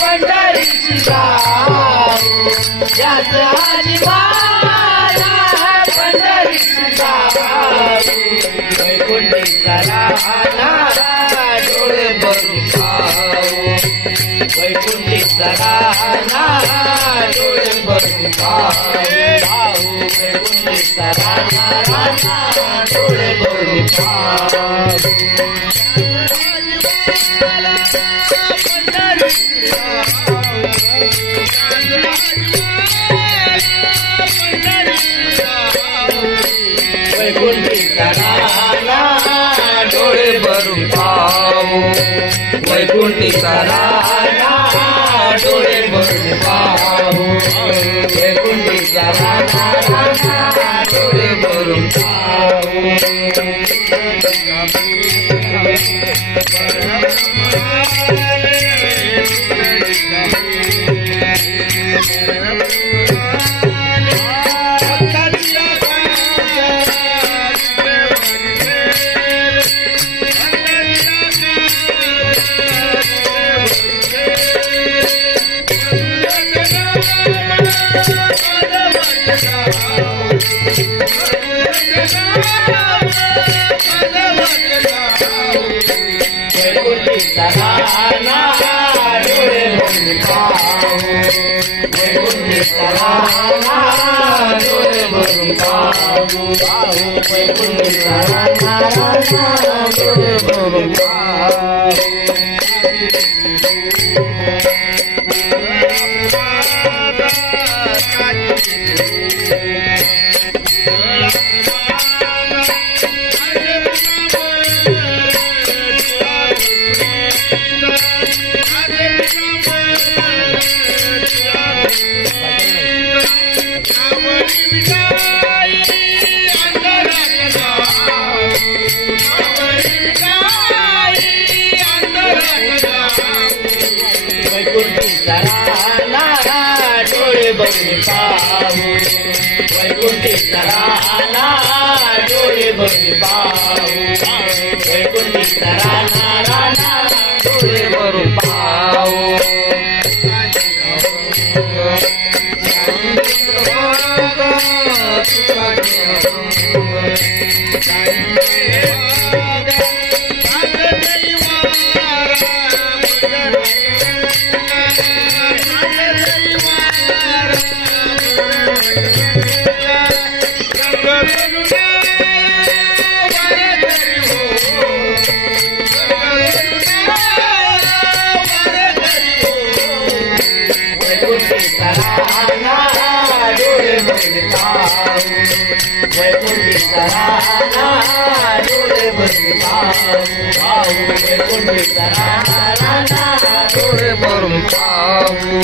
पंढरीची जाऊ याच आजीवाला पंढरीची जाऊ वैकुंठीचा राहणा डोळे भरून पाहू वैकुंठीचा राहणा डोळे भरून पाहू वैकुंठीचा राहणा डोळे भरून पाहू वैकुंठीचा राहणा डोळे भरून पाहू वैकुंठीचा राहणा डोळे भरून पाहू वैकुंठीचा राहणा डोळे भरून पाहू वैकुंठीचा राहणा डोळे भरून पाहू वैकुंठीचा राहणा डोळे भरून पाहू वैकुंठीचा राहणा डोळे भरून पाहू वैकुंठीचा राहणा डोळे भरून पाहू वैकुंठीचा राहणा डोळे भरून पाहू वैकुंठीचा राहणा डोळे भरून पाहू वैकुंठीचा राहणा डोळे भरून पाहू वैकुंठीचा राहणा डोळे भरून पाहू वैकुंठीचा राहणा डोळे भरून पाहू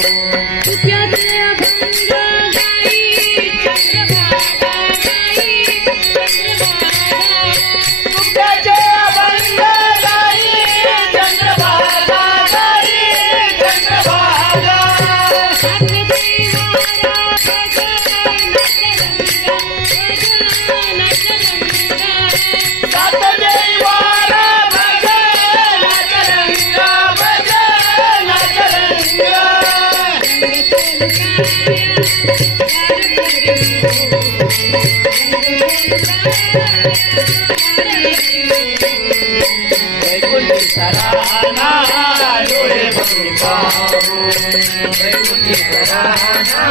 वैकुंठीचा राहणा डोळे भरून पाहू वैकुंठीचा राहणा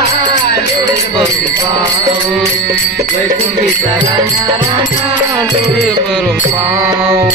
डोळे भरून पाहू वैकुंठीचा राहणा डोळे भरून पाहू